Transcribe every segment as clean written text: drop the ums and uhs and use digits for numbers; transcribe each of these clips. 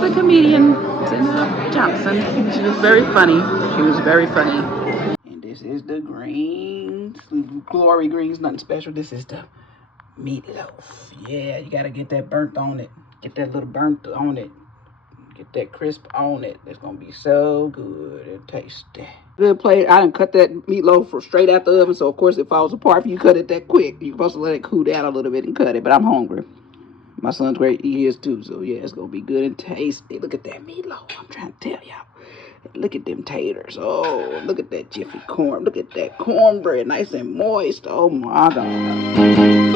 The comedian Zainab Johnson. She was very funny. She was very funny. And this is the greens, glory greens, nothing special. This is the meatloaf. Yeah, you gotta get that burnt on it. Get that little burnt on it. Get that crisp on it. It's gonna be so good and tasty. Good plate. I done cut that meatloaf from straight out the oven, so of course it falls apart if you cut it that quick. You're supposed to let it cool down a little bit and cut it, but I'm hungry. My son's great. He is too, so yeah, it's gonna be good and tasty. Look at that meatloaf. I'm trying to tell y'all. Look at them taters. Oh, look at that Jiffy corn. Look at that cornbread, nice and moist. Oh my God.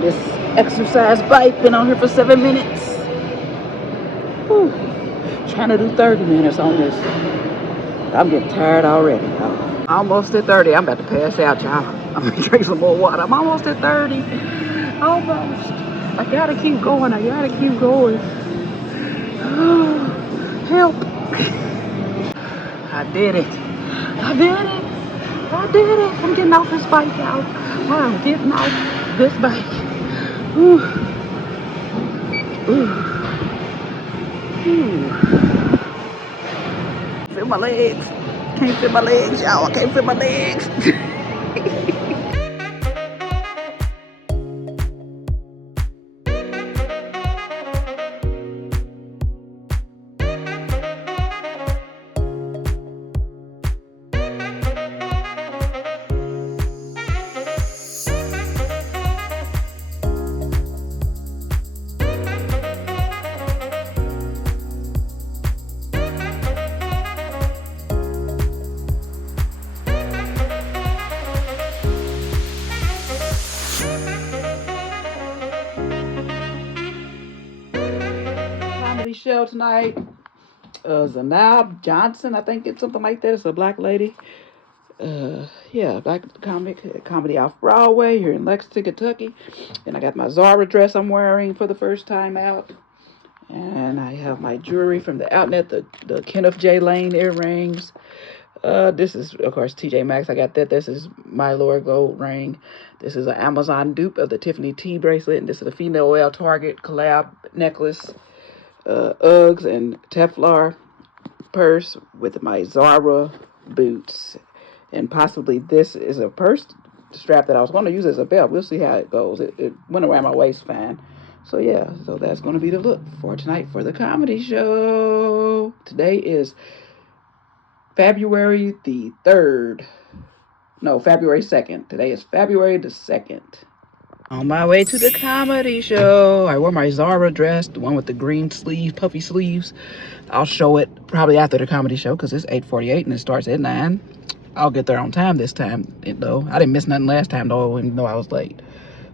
This exercise bike been on here for 7 minutes. Whew. Trying to do 30 minutes on this. I'm getting tired already. I'm almost at 30. I'm about to pass out, y'all. I'm gonna drink some more water. I'm almost at 30. Almost. I gotta keep going. I gotta keep going. Help. I did it. I did it. I did it. I'm getting off this bike, y'all. I'm getting off this bike. Ooh. Ooh. Ooh. Feel my legs. Can't feel my legs, y'all. I can't feel my legs. Show tonight. Zainab Johnson, I think it's something like that. It's a black lady. Yeah, black comedy off Broadway here in Lexington, Kentucky. And I got my Zara dress I'm wearing for the first time out. And I have my jewelry from the Outnet, the Kenneth J. Lane earrings. This is, of course, TJ Maxx. I got that. This is my Lord gold ring. This is an Amazon dupe of the Tiffany T bracelet. And this is a female oil Target collab necklace. Uggs and Teflon purse with my Zara boots, and possibly this is a purse strap that I was going to use as a belt. We'll see how it goes. It went around my waist fine. So yeah, so that's going to be the look for tonight for the comedy show. Today is February the 3rd. No, February 2nd. Today is February the 2nd. On my way to the comedy show. I wore my Zara dress, the one with the green sleeve, puffy sleeves. I'll show it probably after the comedy show because it's 8:48 and it starts at 9. I'll get there on time this time, though. I didn't miss nothing last time, though, even though I was late.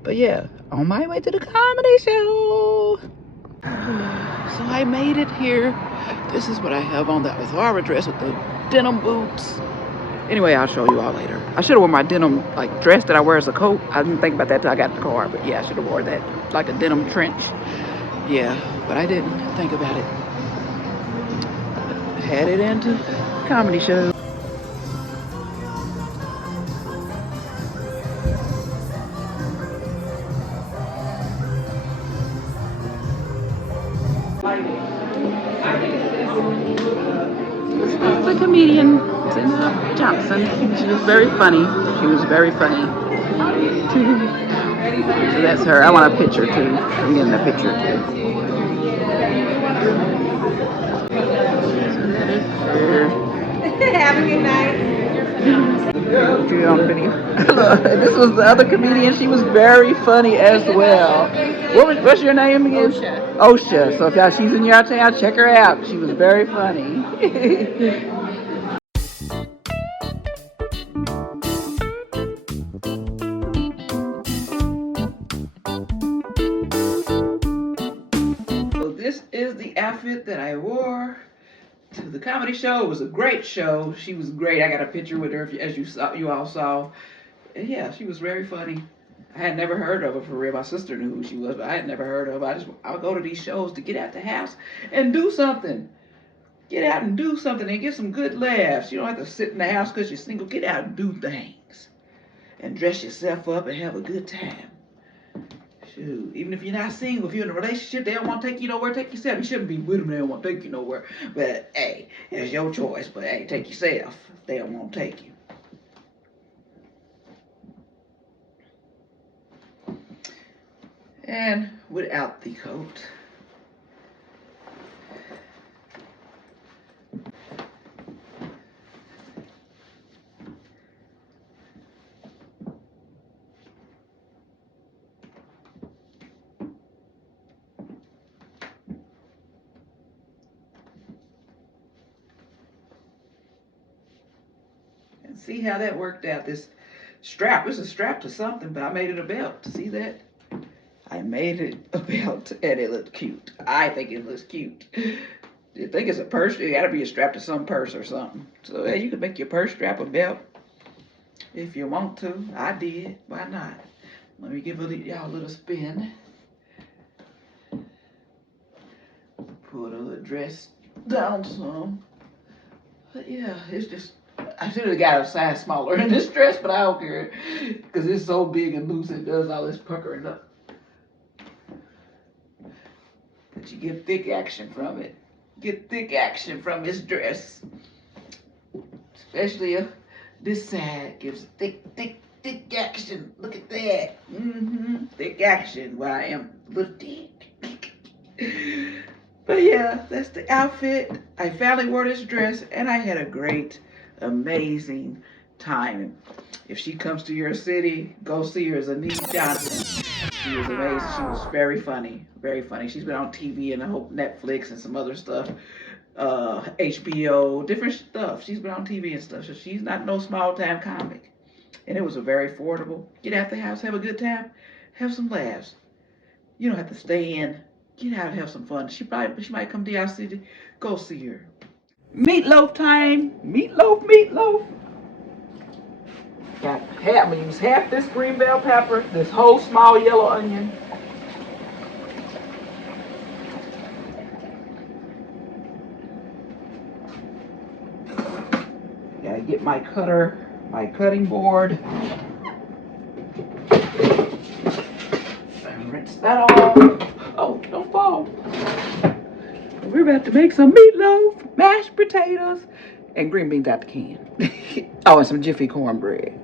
But yeah, on my way to the comedy show. So I made it here. This is what I have on, that Zara dress with the denim boots. Anyway, I'll show you all later. I should have worn my denim dress that I wear as a coat. I didn't think about that till I got in the car, but yeah, I should have worn that like a denim trench. Yeah, but I didn't think about it. Headed into comedy show. The comedian Zainab Johnson. She was very funny. She was very funny. So that's her. I want a picture too. I'm getting a picture too. So that is her. Have a good night. On video. This was the other comedian. She was very funny as well. What's your name again? Osha. So if y'all, she's in your town, check her out. She was very funny. the outfit that I wore to the comedy show. It was a great show. She was great. I got a picture with her, as you all saw. And yeah, she was very funny. I had never heard of her for real. My sister knew who she was, but I had never heard of her. I'll go to these shows to get out the house and do something. Get out and do something and get some good laughs. You don't have to sit in the house because you're single. Get out and do things. And dress yourself up and have a good time. Shoot, even if you're not single, if you're in a relationship, they don't want to take you nowhere, take yourself. You shouldn't be with them, they don't want to take you nowhere. But hey, it's your choice. But hey, take yourself if they don't want to take you. And without the coat. And see how that worked out. This is a strap to something, but I made it a belt. See that? I made it a belt and it looked cute. I think it looks cute. You think it's a purse? It gotta be a strap to some purse or something. So yeah, you can make your purse strap a belt if you want to. I did. Why not? Let me give y'all a little spin. Put a little dress down some. But yeah, it's just, I should have got a size smaller in this dress, but I don't care because it's so big and loose. It does all this puckering up. But you get thick action from it. Get thick action from this dress. Especially this side gives thick action. Look at that. Thick action. Well, I am a little thick. But yeah, that's the outfit. I finally wore this dress and I had a great, amazing time. If she comes to your city, go see her. Zainab Johnson. She was amazing. She was very funny. Very funny. She's been on TV and I hope Netflix and some other stuff. HBO, different stuff. She's been on TV and stuff. So she's not no small time comic. And it was a very affordable. Get out the house, have a good time, have some laughs. You don't have to stay in. Get out and have some fun. She might come to your city. Go see her. Meatloaf time. Meatloaf. I'm gonna use half this green bell pepper, this whole small yellow onion. Gotta get my cutting board. And rinse that off. Oh, don't fall. We're about to make some meatloaf, mashed potatoes, and green beans out the can. Oh, and some Jiffy cornbread.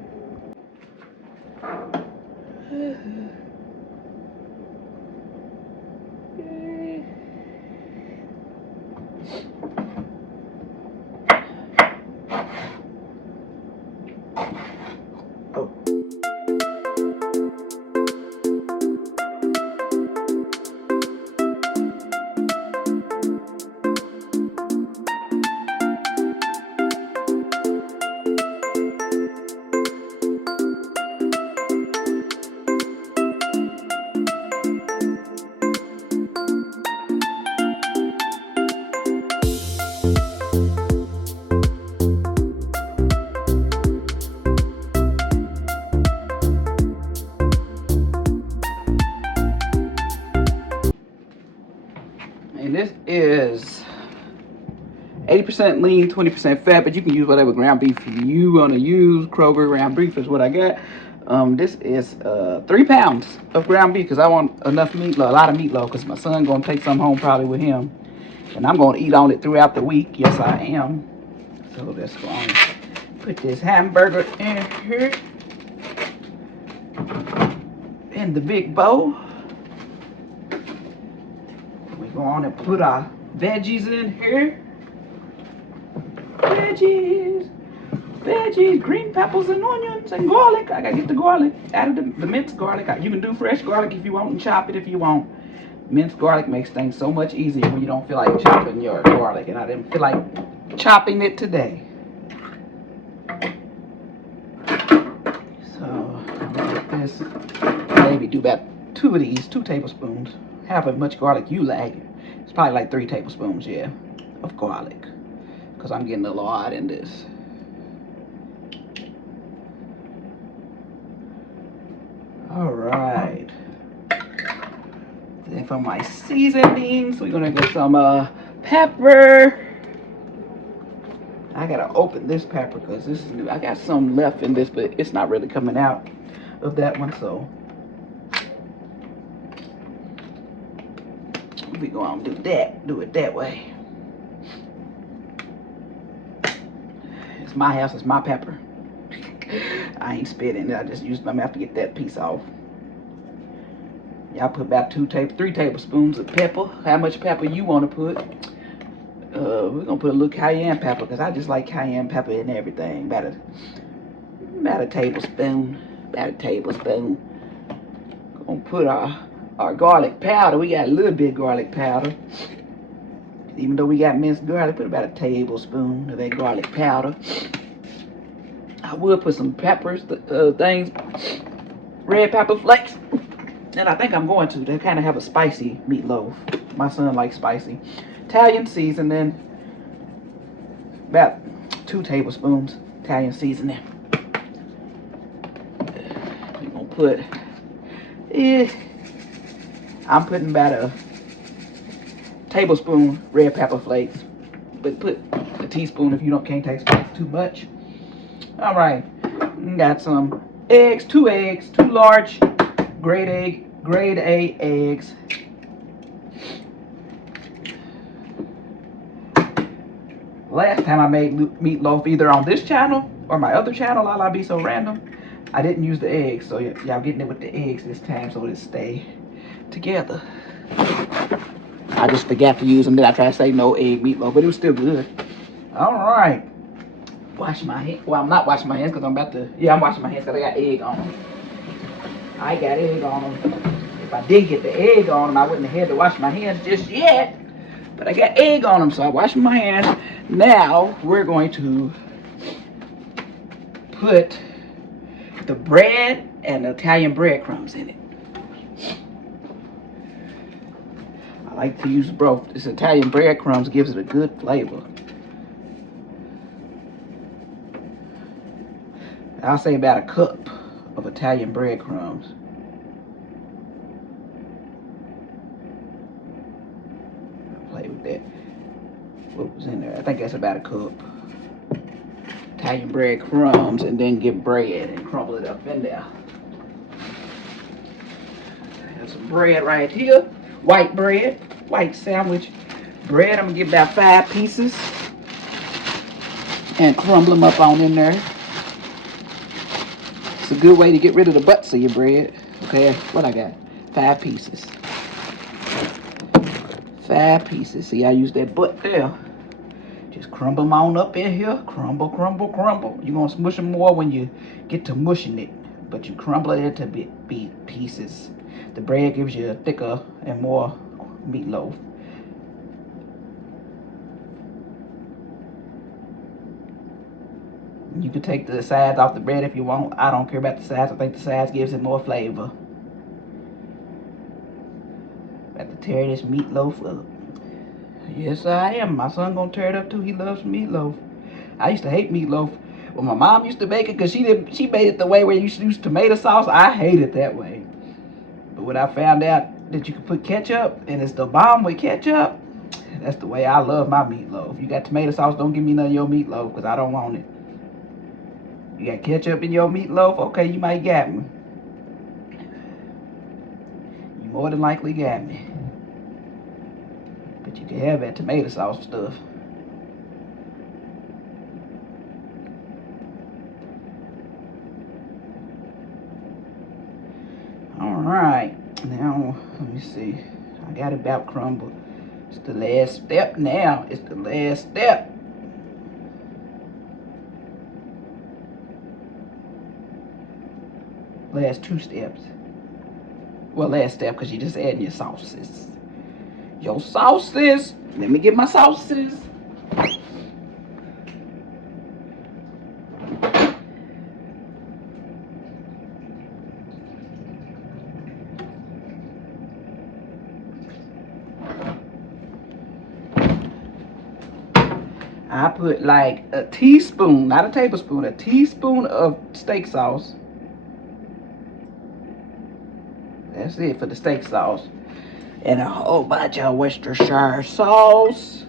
And this is 80% lean, 20% fat, but you can use whatever ground beef you want to use. Kroger ground beef is what I got. This is 3 pounds of ground beef because I want enough meatloaf, a lot of meatloaf, because my son going to take some home probably with him. And I'm going to eat on it throughout the week. Yes, I am. So let's go on. Put this hamburger in here. In the big bowl. We go on and put our veggies in here. Veggies, green peppers and onions and garlic. I gotta get the garlic out of the minced garlic. You can do fresh garlic if you want and chop it if you want. Minced garlic makes things so much easier when you don't feel like chopping your garlic, and I didn't feel like chopping it today. So I'm gonna get this. Maybe do about 2 of these, 2 tablespoons. However much garlic you like. It's probably like 3 tablespoons, yeah, of garlic. Because I'm getting a lot in this. All right. Then for my seasonings, we're gonna get some pepper. I gotta open this pepper because this is new. I got some left in this, but it's not really coming out of that one, so we gonna do it that way. It's my house, it's my pepper. I ain't spitting it. I just used my mouth to get that piece off. Y'all put about 3 tablespoons of pepper. How much pepper you want to put? We're gonna put a little cayenne pepper because I just like cayenne pepper in everything. About a tablespoon. About a tablespoon. Gonna put our garlic powder. We got a little bit of garlic powder. Even though we got minced garlic, put about a tablespoon of that garlic powder. I would put some peppers, things, red pepper flakes. And I think I'm going to. They kind of have a spicy meatloaf. My son likes spicy. Italian seasoning. About 2 tablespoons Italian seasoning. We're going to put... I'm putting about a tablespoon red pepper flakes. But put a teaspoon if you can't take too much. All right. Got some eggs. 2 eggs. 2 large grade A eggs. Last time I made meatloaf either on this channel or my other channel, I'll be so random, I didn't use the eggs, so y'all getting it with the eggs this time so it stay together. I just forgot to use them. Then I tried to say no egg meatloaf, but it was still good. All right. Wash my hands. Well, I'm not washing my hands because I'm about to. Yeah, I'm washing my hands because I got egg on them. I got egg on them. If I did get the egg on them, I wouldn't have had to wash my hands just yet. But I got egg on them, so I washed my hands. Now we're going to put the bread and the Italian breadcrumbs in it. I like to use both. This Italian breadcrumbs gives it a good flavor. I'll say about a cup of Italian breadcrumbs. I'll play with that. What was in there? I think that's about a cup. Italian breadcrumbs, and then get bread and crumble it up in there. I have some bread right here. White bread, white sandwich bread. I'm gonna get about 5 pieces and crumble them up on in there. It's a good way to get rid of the butts of your bread. Okay, what I got? 5 pieces. 5 pieces. See, I use that butt there. Just crumble them on up in here. Crumble, crumble, crumble. You're going to smush them more when you get to mushing it. But you crumble it into big pieces. The bread gives you a thicker and more meatloaf. You can take the sides off the bread if you want. I don't care about the sides. I think the sides gives it more flavor. Got to tear this meatloaf up. Yes, I am. My son gonna tear it up too. He loves meatloaf. I used to hate meatloaf when my mom used to make it because she made it the way where you use tomato sauce. I hate it that way. But when I found out that you could put ketchup and it's the bomb with ketchup, that's the way I love my meatloaf. You got tomato sauce, don't give me none of your meatloaf because I don't want it. You got ketchup in your meatloaf? Okay, you might got me. You more than likely got me. But you can have that tomato sauce stuff. Alright, now let me see. I got it about crumbled. It's the last step now. It's the last step. Last 2 steps. Well, last step because you're just adding your sauces. Your sauces. Let me get my sauces. I put like a teaspoon, not a tablespoon, a teaspoon of steak sauce. That's it for the steak sauce. And a whole bunch of Worcestershire sauce.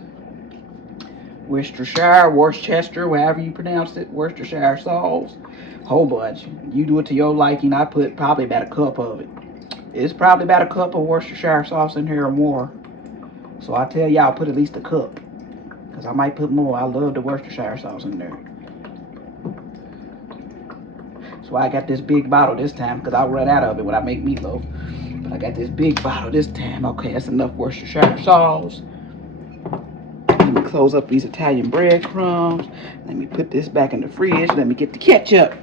Worcester, wherever you pronounce it, Worcestershire sauce. Whole bunch. You do it to your liking. I put probably about a cup of it. It's probably about a cup of Worcestershire sauce in here or more. So I tell y'all, put at least a cup. Because I might put more. I love the Worcestershire sauce in there. So I got this big bottle this time because I'll run out of it when I make meatloaf. But I got this big bottle this time. Okay, that's enough Worcestershire sauce. Let me close up these Italian breadcrumbs. Let me put this back in the fridge. Let me get the ketchup.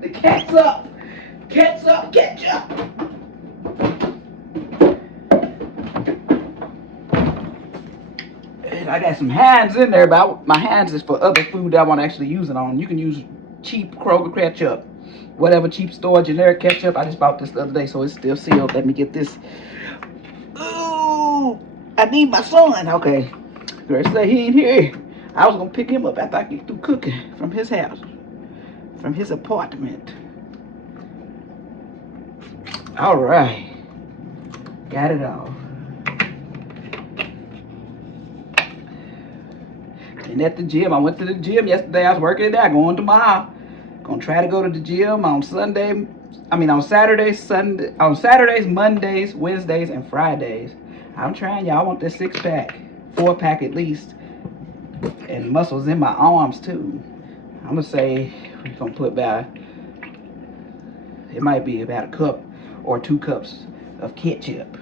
The ketchup. Ketchup. And I got some Heinz in there, but my Heinz is for other food that I want to actually use it on. You can use cheap Kroger ketchup. Whatever cheap store generic ketchup. I just bought this the other day, so it's still sealed. Let me get this. Ooh, I need my son. Okay. Girl say he ain't here. I was gonna pick him up after I get through cooking from his house. From his apartment. Alright. Got it all. And at the gym. I went to the gym yesterday. I was working it out. Going tomorrow. Gonna try to go to the gym on Saturdays, Mondays, Wednesdays, and Fridays. I'm trying, y'all. I want this 6-pack, 4-pack at least, and muscles in my arms too. I'm gonna say we're gonna put about, it might be about a cup or 2 cups of ketchup.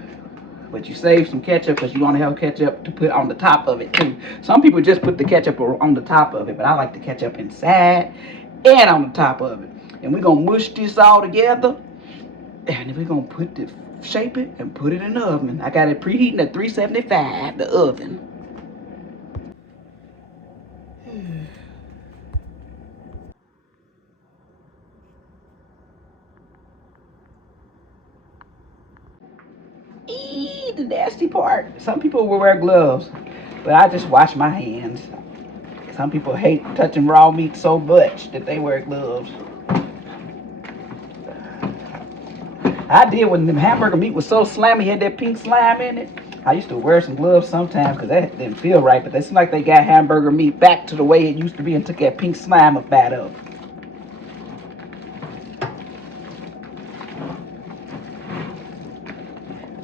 But you save some ketchup because you want to have ketchup to put on the top of it too. Some people just put the ketchup on the top of it, but I like the ketchup inside and on the top of it. And we're gonna mush this all together, and we're gonna shape it and put it in the oven. I got it preheating at 375, the oven. The nasty part. Some people will wear gloves, but I just wash my hands. Some people hate touching raw meat so much that they wear gloves. I did when the hamburger meat was so slimy, had that pink slime in it. I used to wear some gloves sometimes because that didn't feel right, but it seemed like they got hamburger meat back to the way it used to be and took that pink slime up out of it.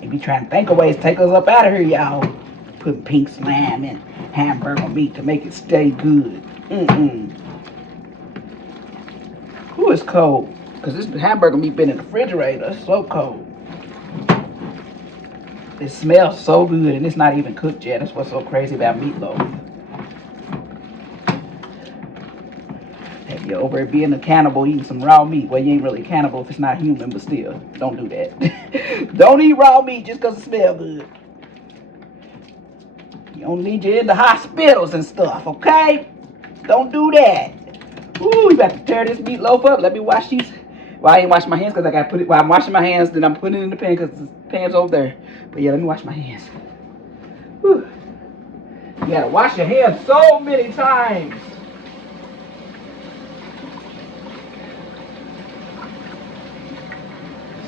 They be trying to think of ways to take us up out of here, y'all. Putting pink slime in hamburger meat to make it stay good. Who is cold? Because this hamburger meat been in the refrigerator. It's so cold. It smells so good and it's not even cooked yet. That's what's so crazy about meatloaf. Have you over here being a cannibal eating some raw meat? Well, you ain't really a cannibal if it's not human, but still, don't do that. Don't eat raw meat just because it smells good. You don't need you in the hospitals and stuff, okay? Don't do that. Ooh, we about to tear this meatloaf up. Let me wash these. Well, I ain't wash my hands because I got to put it. While I'm washing my hands, then I'm putting it in the pan because the pan's over there. But yeah, let me wash my hands. Whew. You got to wash your hands so many times.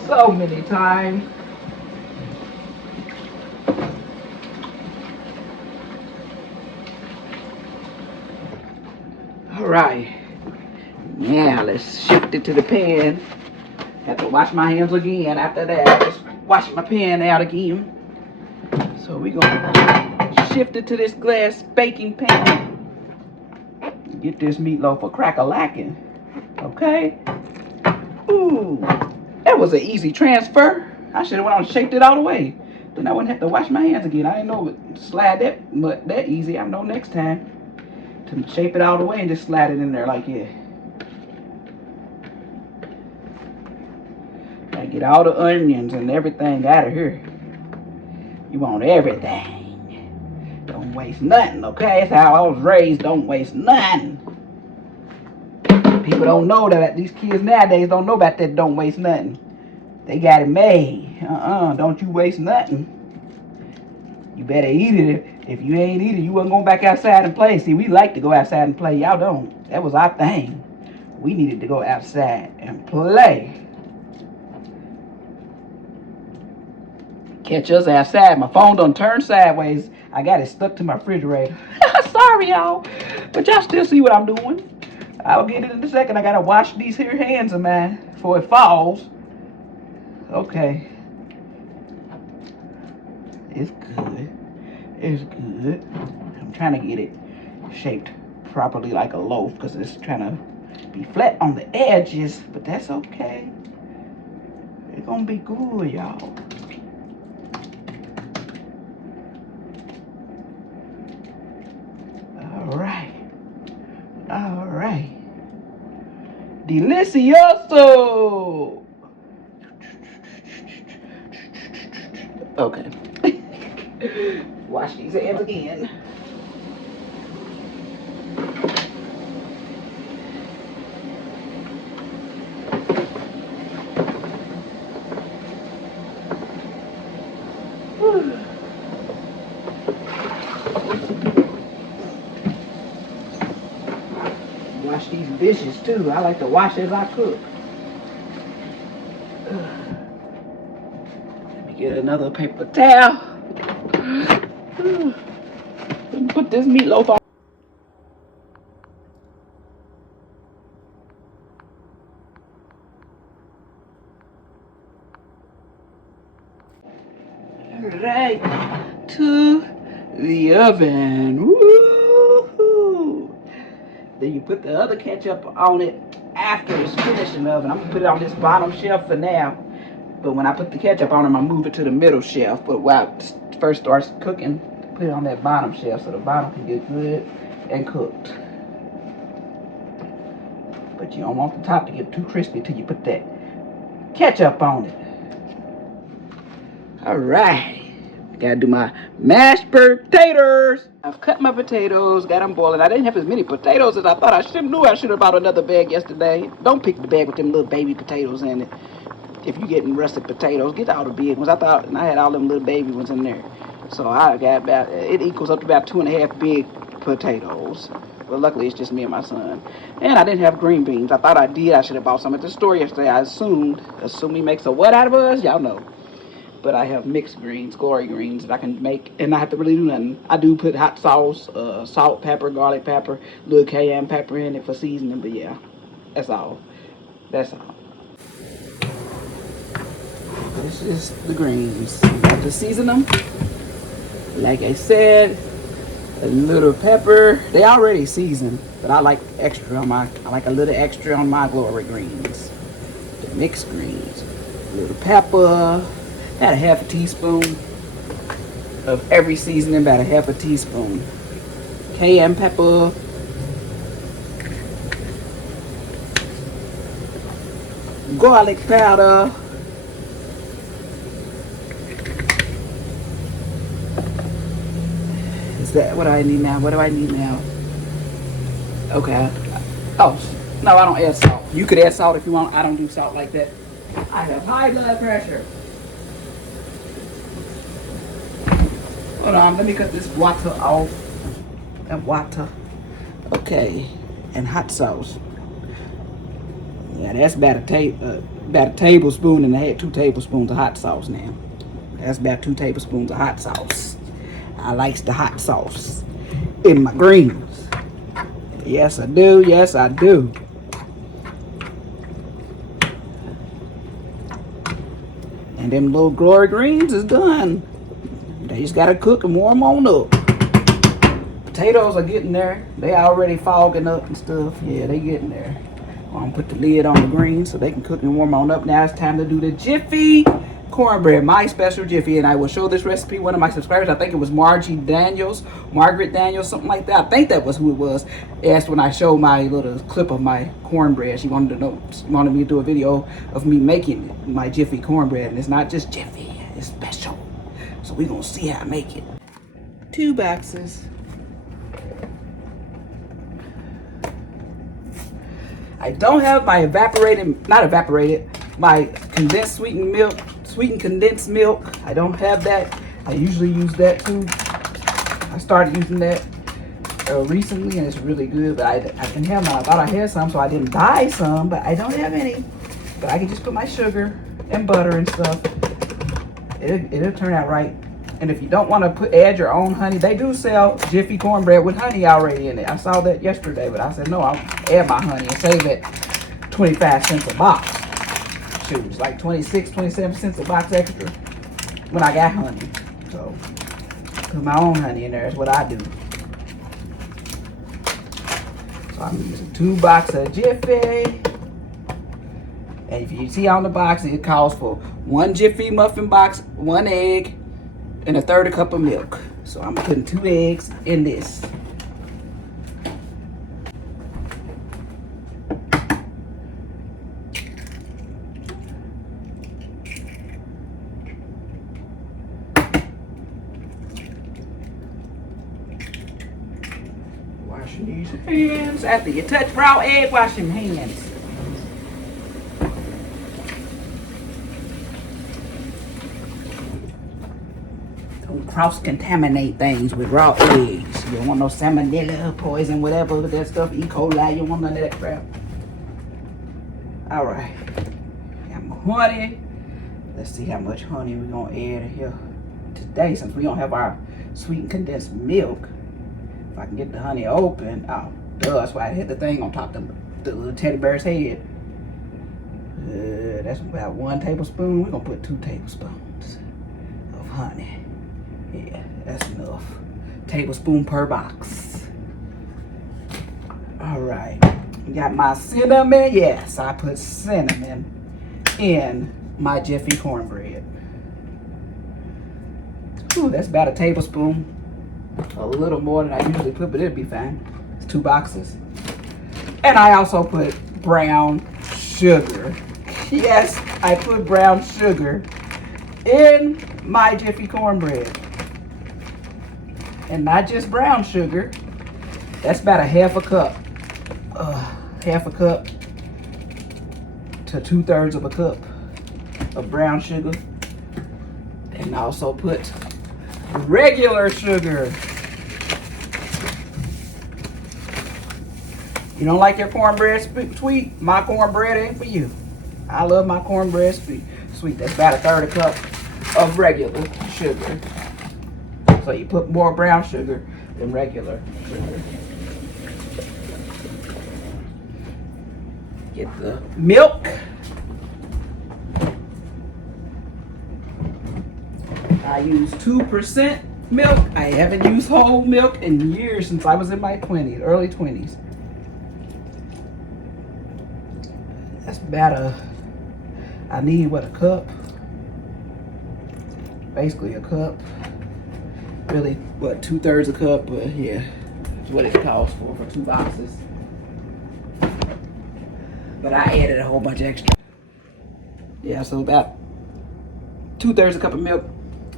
So many times. All right. Now let's shift it to the pan. Have to wash my hands again after that. Just wash my pan out again. So we're gonna shift it to this glass baking pan. Get this meatloaf a crack-a-lacking. Okay? Ooh, that was an easy transfer. I should have went on and shaped it all the way. Then I wouldn't have to wash my hands again. I didn't know it would slide that easy. I know next time to shape it all the way and just slide it in there like yeah. Gotta get all the onions and everything out of here. You want everything. Don't waste nothing, okay? That's how I was raised. Don't waste nothing. People don't know that. These kids nowadays don't know about that don't waste nothing. They got it made. Don't you waste nothing. You better eat it. If you ain't eat it, you wasn't going back outside and play. See, we like to go outside and play. Y'all don't. That was our thing. We needed to go outside and play. Catch us outside. My phone done turned sideways. I got it stuck to my refrigerator. Sorry, y'all. But y'all still see what I'm doing. I'll get it in a second. I gotta wash these here hands of mine before it falls. Okay. It's good. It's good. I'm trying to get it shaped properly like a loaf because it's trying to be flat on the edges, but that's okay. It's gonna be good, y'all. All right. All right. Delicioso. Okay. Wash these hands again. Wash these dishes too. I like to wash as I cook. Let me get another paper towel. Put this meatloaf on. Right to the oven. Woo-hoo. Then you put the other ketchup on it after it's finished in the oven. I'm gonna put it on this bottom shelf for now. But when I put the ketchup on it, I'm gonna move it to the middle shelf. But while it first starts cooking, put it on that bottom shelf so the bottom can get good and cooked. But you don't want the top to get too crispy till you put that ketchup on it. All right. Gotta do my mashed potatoes. I've cut my potatoes, got them boiling. I didn't have as many potatoes as I thought I should. I should have bought another bag yesterday. Don't pick the bag with them little baby potatoes in it. If you're getting russet potatoes, get all the big ones. I thought, and I had all them little baby ones in there. So I got about, it equals up to about 2.5 big potatoes. But luckily it's just me and my son. And I didn't have green beans. I thought I did. I should have bought some at the store yesterday. I assumed he makes a what out of us? Y'all know. But I have mixed greens, glory greens that I can make, and I have to really do nothing. I do put hot sauce, salt, pepper, garlic pepper, little cayenne pepper in it for seasoning, but yeah, that's all. That's all. This is the greens. I have to season them. Like I said, a little pepper. They already seasoned, but I like extra on my. I like a little extra on my glory greens. The mixed greens. A little pepper. About a half a teaspoon of every seasoning, about a half a teaspoon. Cayenne pepper. Garlic powder. Is that what I need now? What do I need now? Okay. Oh, no, I don't add salt. You could add salt if you want. I don't do salt like that. I have high blood pressure. Hold on, let me cut this water off. That water. Okay. And hot sauce. Yeah, that's about a tablespoon, and I had 2 tablespoons of hot sauce now. That's about 2 tablespoons of hot sauce. I likes the hot sauce in my greens. Yes, I do. Yes, I do. And them little glory greens is done. They just gotta cook and warm on up. Potatoes are getting there. They already fogging up and stuff. Yeah, they getting there. I'm gonna put the lid on the greens so they can cook and warm on up. Now it's time to do the Jiffy cornbread, my special Jiffy, and I will show this recipe. One of my subscribers, I think it was Margaret Daniels, something like that. I think that was who it was. Asked when I showed my little clip of my cornbread. She wanted me to do a video of me making my Jiffy cornbread, and it's not just Jiffy, it's special. So we're gonna see how I make it. 2 boxes. I don't have my my condensed sweetened condensed milk. I don't have that. I usually use that too. I started using that recently, and it's really good. But I didn't have none. I thought I had some, so I didn't buy some. But I don't have any. But I can just put my sugar and butter and stuff. It'll turn out right. And if you don't want to add your own honey, they do sell Jiffy cornbread with honey already in it. I saw that yesterday, but I said no, I'll add my honey and save it 25 cents a box. Shoot, it's like 26, 27 cents a box extra when I got honey. So, put my own honey in there is what I do. So I'm using 2 boxes of Jiffy. And if you see on the box, it calls for 1 Jiffy muffin box, 1 egg, and 1/3 cup of milk. So I'm putting 2 eggs in this. Washing these hands. After you touch raw egg, wash them hands. Cross-contaminate things with raw eggs. You don't want no salmonella, poison, whatever that stuff, E. coli. You don't want none of that crap. All right. Got my honey. Let's see how much honey we're going to add in here today, since we don't have our sweetened condensed milk. If I can get the honey open. Oh, duh. That's why I hit the thing on top of the little teddy bear's head. That's about 1 tablespoon. We're going to put 2 tablespoons of honey. Yeah, that's enough. Tablespoon per box. All right. Got my cinnamon. Yes, I put cinnamon in my Jiffy cornbread. Ooh, that's about a tablespoon. A little more than I usually put, but it'll be fine. It's 2 boxes. And I also put brown sugar. Yes, I put brown sugar in my Jiffy cornbread. And not just brown sugar. That's about a half a cup. Half a cup to 2/3 of a cup of brown sugar. And also put regular sugar. You don't like your cornbread sweet? My cornbread ain't for you. I love my cornbread sweet. That's about a 1/3 cup of regular sugar. So you put more brown sugar than regular sugar. Get the milk. I use 2% milk. I haven't used whole milk in years, since I was in my 20s, early 20s. That's about I need what, a cup? Basically a cup. Really, what, 2/3 a cup? But yeah, that's what it calls for 2 boxes. But I added a whole bunch extra. Yeah, so about 2/3 a cup of milk.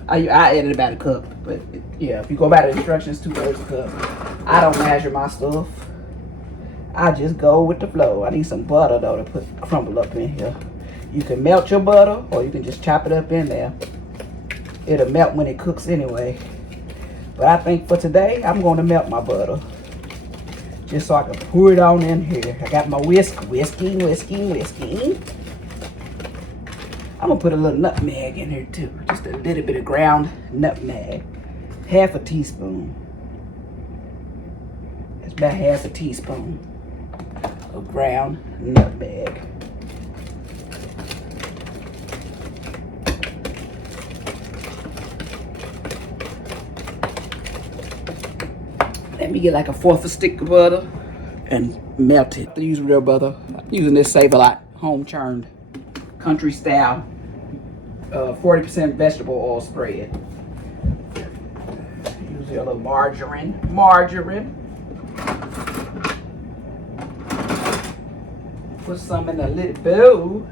I added about a cup, but yeah, if you go by the instructions, 2/3 a cup. I don't measure my stuff. I just go with the flow. I need some butter though to crumble up in here. You can melt your butter, or you can just chop it up in there. It'll melt when it cooks anyway. But I think for today, I'm going to melt my butter. Just so I can pour it on in here. I got my whiskey. I'm going to put a little nutmeg in here too. Just a little bit of ground nutmeg. Half a teaspoon. That's about half a teaspoon of ground nutmeg. Let me get like a 1/4 a stick of butter and melt it. I use real butter. I'm using this Save-A-Lot home churned country style 40% vegetable oil spread. Use a little margarine. Put some in a little bowl.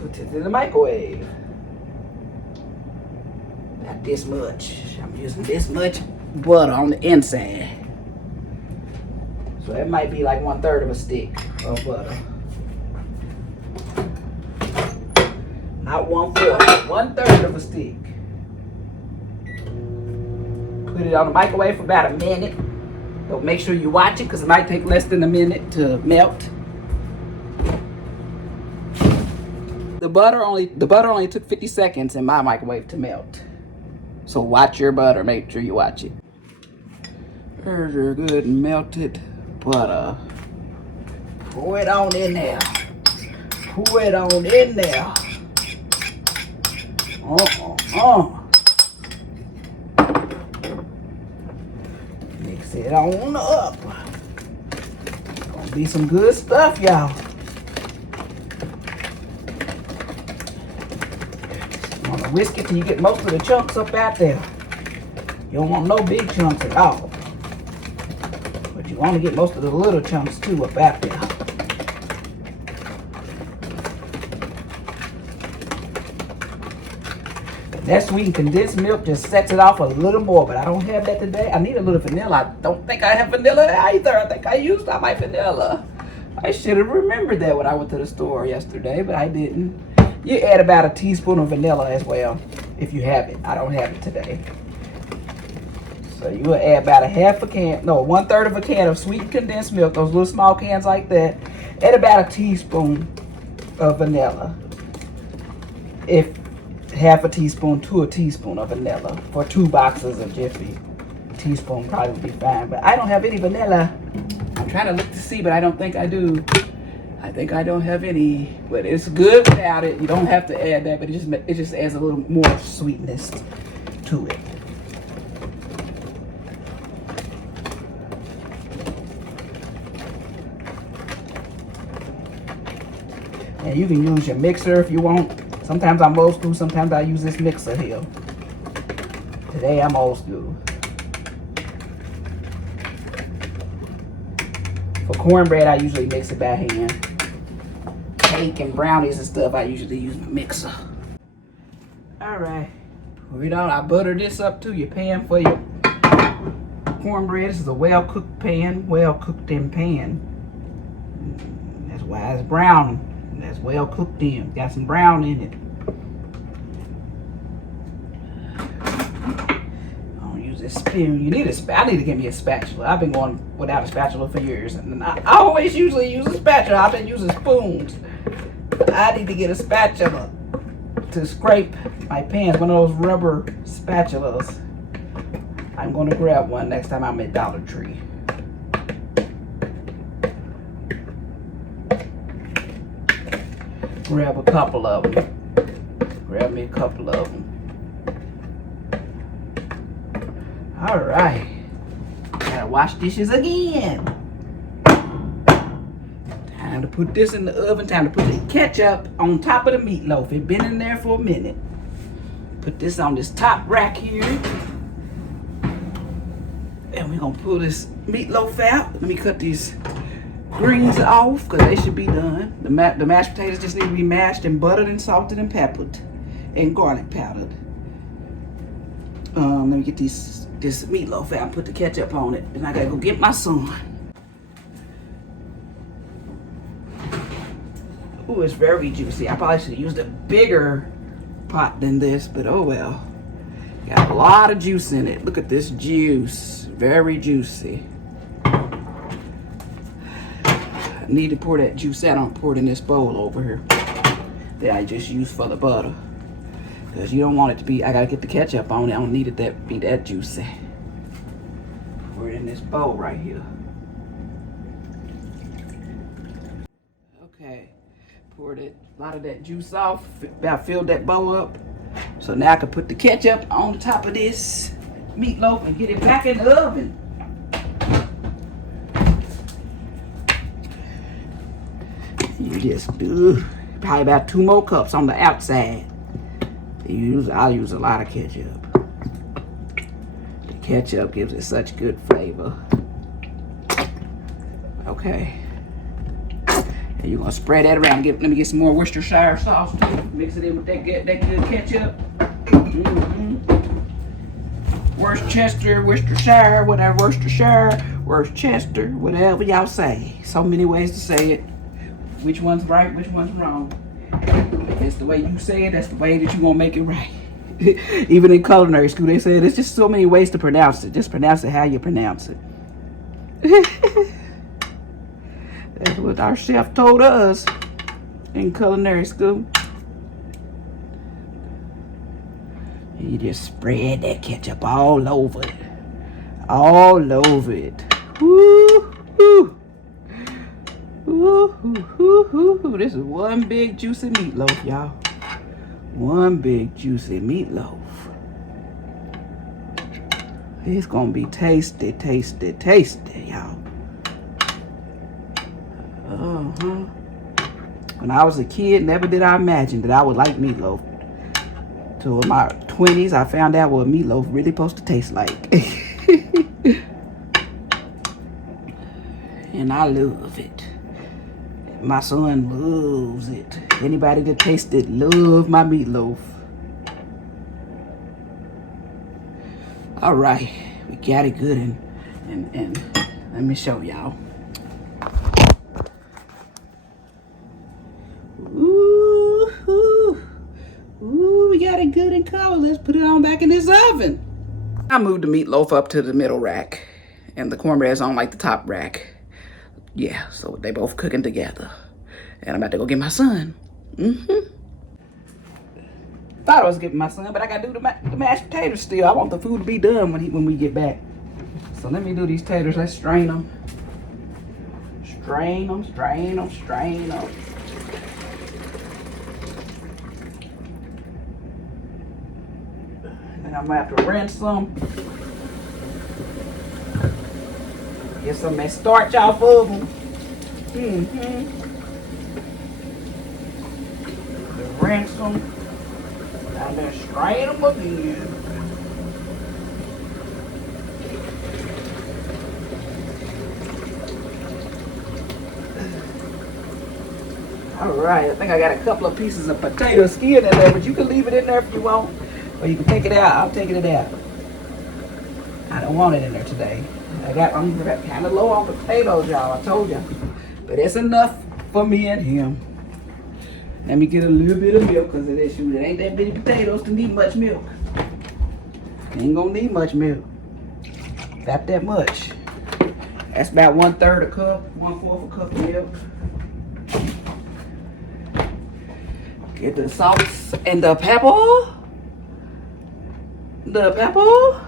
Put it in the microwave. About this much. I'm using this much butter on the inside. So it might be like 1/3 of a stick of butter. Not 1/4, 1/3 of a stick. Put it on the microwave for about a minute. But make sure you watch it because it might take less than a minute to melt. The butter only took 50 seconds in my microwave to melt. So watch your butter. Make sure you watch it. There's your good melted butter. Pour it on in there. Pour it on in there. Mix it on up. Gonna be some good stuff, y'all. You wanna whisk it till you get most of the chunks up out there. You don't want no big chunks at all. But you want to get most of the little chunks too up out there. That sweetened condensed milk just sets it off a little more, but I don't have that today. I need a little vanilla. I don't think I have vanilla either. I think I used all my vanilla. I should have remembered that when I went to the store yesterday, but I didn't. You add about a teaspoon of vanilla as well, if you have it. I don't have it today. So you will add about 1/3 of a can of sweetened condensed milk, those little small cans like that. Add about a teaspoon of vanilla. If half a teaspoon to a teaspoon of vanilla for 2 boxes of Jiffy. A teaspoon probably would be fine, but I don't have any vanilla. I'm trying to look to see, but I don't think I do. I think I don't have any, but it's good without it. You don't have to add that, but it just adds a little more sweetness to it. And you can use your mixer if you want. Sometimes I'm old school, sometimes I use this mixer here. Today I'm old school. For cornbread, I usually mix it by hand. Cake and brownies and stuff, I usually use my mixer. Alright, pour it on. I butter this up to your pan for your cornbread. This is a well-cooked pan, well-cooked in pan. That's why it's brown. That's well cooked in. Got some brown in it. I don't use this spoon. You need a spatula. I need to get me a spatula. I've been going without a spatula for years. And I always usually use a spatula. I've been using spoons. I need to get a spatula to scrape my pans. One of those rubber spatulas. I'm going to grab one next time I'm at Dollar Tree. Grab a couple of them. Grab me a couple of them. All right. Gotta wash dishes again. Time to put this in the oven. Time to put the ketchup on top of the meatloaf. It's been in there for a minute. Put this on this top rack here. And we're gonna pull this meatloaf out. Let me cut these greens off because they should be done. The mashed potatoes just need to be mashed and buttered and salted and peppered and garlic powdered. Let me get this meatloaf out and put the ketchup on it. And I gotta go get my son. Ooh, it's very juicy. I probably should have used a bigger pot than this, but oh well. Got a lot of juice in it. Look at this juice. Very juicy. I need to pour that juice out. I'm pouring in this bowl over here that I just used for the butter. Because you don't want it to be, I gotta get the ketchup on it. I don't need it to be that juicy. Pour it in this bowl right here. Okay, poured a lot of that juice off. About filled that bowl up. So now I can put the ketchup on the top of this meatloaf and get it back in the oven. You just do probably about 2 more cups on the outside. I'll use a lot of ketchup. The ketchup gives it such good flavor. Okay. And you're gonna spread that around. Let me get some more Worcestershire sauce too. Mix it in with that good ketchup. Worcestershire, whatever, Worcester, whatever y'all say. So many ways to say it. Which one's right, which one's wrong. If it's the way you say it, that's the way that you gonna make it right. Even in culinary school, they said there's just so many ways to pronounce it. Just pronounce it how you pronounce it. That's what our chef told us in culinary school. And you just spread that ketchup all over it. All over it. Woo, woo. Woo, woo, woo, woo, woo. This is one big juicy meatloaf, y'all. One big juicy meatloaf. It's gonna be tasty, tasty, tasty, y'all. Uh-huh. When I was a kid, never did I imagine that I would like meatloaf. So in my 20s, I found out what meatloaf really supposed to taste like. And I love it. My son loves it. Anybody that tastes it love my meatloaf. All right, we got it good, and let me show y'all. Ooh, ooh, ooh, we got it good and covered. Let's put it on back in this oven. I moved the meatloaf up to the middle rack, and the cornbread's on like the top rack. Yeah, so they both cooking together. And I'm about to go get my son. Thought I was getting my son, but I gotta do the mashed potatoes still. I want the food to be done when we get back. So let me do these taters. Let's strain them. Strain them, strain them, strain them. Then I'm gonna have to rinse them. Get some of that starch off of them. Rinse them. And then strain them again. All right, I think I got a couple of pieces of potato skin in there, but you can leave it in there if you want, or you can take it out. I'm taking it out. I don't want it in there today. I'm kind of low on potatoes, y'all. I told you, but it's enough for me and him. Let me get a little bit of milk, because it ain't that many potatoes to need much milk. Ain't gonna need much milk. About that much. That's about 1/3 a cup, 1/4 a cup of milk. Get the salt and the pepper. The pepper.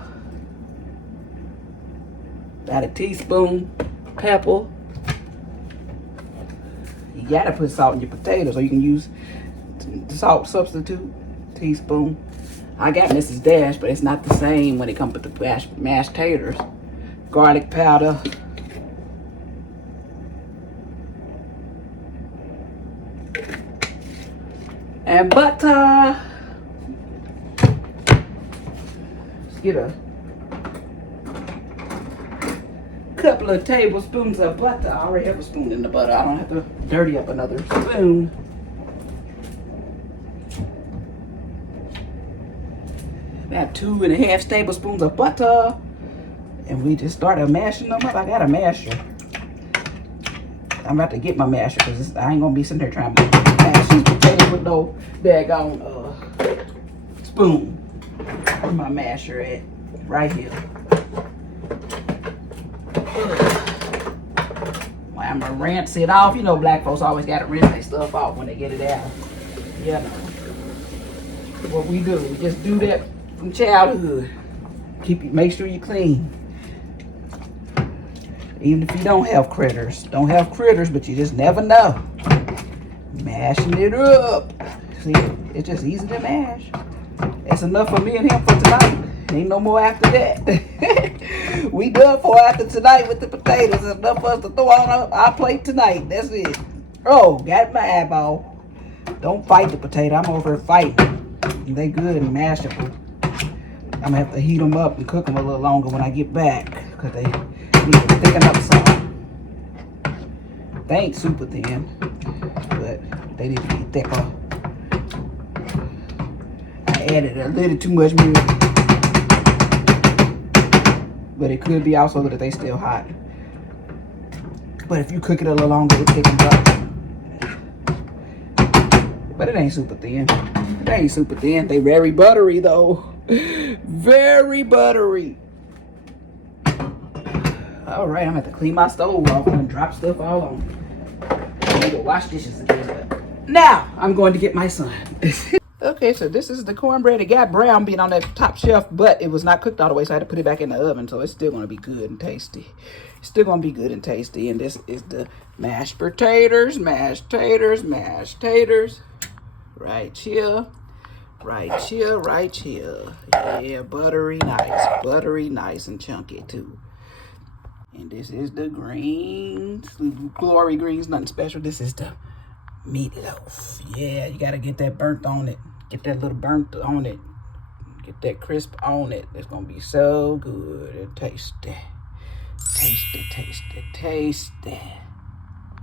About a teaspoon pepper. You gotta put salt in your potatoes, or you can use the salt substitute. Teaspoon. I got Mrs. Dash, but it's not the same when it comes to the mashed taters. Garlic powder. And butter. Let's get a couple of tablespoons of butter. I already have a spoon in the butter. I don't have to dirty up another spoon. About 2.5 tablespoons of butter. And we just started mashing them up. I got a masher. I'm about to get my masher, because I ain't gonna be sitting there trying to mash these potatoes with no daggone spoon. Where's my masher at? Right here. Well, I'm gonna rinse it off. You know, black folks always gotta rinse their stuff off when they get it out. You know. What we do, we just do that from childhood. Make sure you clean. Even if you don't have critters. Don't have critters, but you just never know. Mashing it up. See, it's just easy to mash. That's enough for me and him for tonight. Ain't no more after that. We done for after tonight with the potatoes. It's enough for us to throw on our plate tonight. That's it. Oh, got my eyeball. Don't fight the potato. I'm over here fighting. They good and mashable. I'm gonna have to heat them up and cook them a little longer when I get back, because they need to thicken up some. They ain't super thin, but they need to be thicker. I added a little too much milk, but it could be also that they still hot. But if you cook it a little longer, it thickens up. But it ain't super thin. It ain't super thin. They very buttery though. Very buttery. All right, I'm gonna have to clean my stove off and drop stuff all on. I need to wash dishes again. Now I'm going to get my son. Okay, so this is the cornbread. It got brown being on that top shelf, but it was not cooked all the way, so I had to put it back in the oven. So it's still gonna be good and tasty. It's still gonna be good and tasty. And this is the mashed potatoes, mashed taters, mashed taters. Right here, right here, right here. Yeah, buttery nice and chunky too. And this is the greens, glory greens, nothing special. This is the meatloaf. Yeah, you gotta get that burnt on it. Get that little burnt on it. Get that crisp on it. It's gonna be so good and tasty. Tasty, tasty, tasty.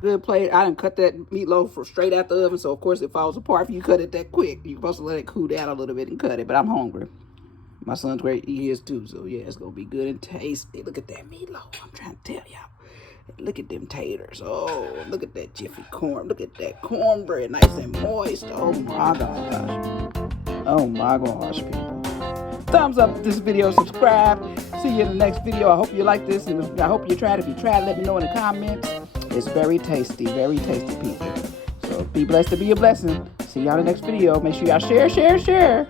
Good plate. I done cut that meatloaf from straight out the oven, so of course it falls apart if you cut it that quick. You're supposed to let it cool down a little bit and cut it, but I'm hungry. My son's great. He is too, so yeah, it's gonna be good and tasty. Look at that meatloaf. I'm trying to tell y'all. Look at them taters. Oh, look at that Jiffy corn. Look at that cornbread, nice and moist. Oh my gosh. Oh my gosh, people. Thumbs up this video, subscribe. See you in the next video. I hope you like this, and I hope you try it. If you try it, let me know in the comments. It's very tasty, people. So be blessed to be a blessing. See y'all in the next video. Make sure y'all share.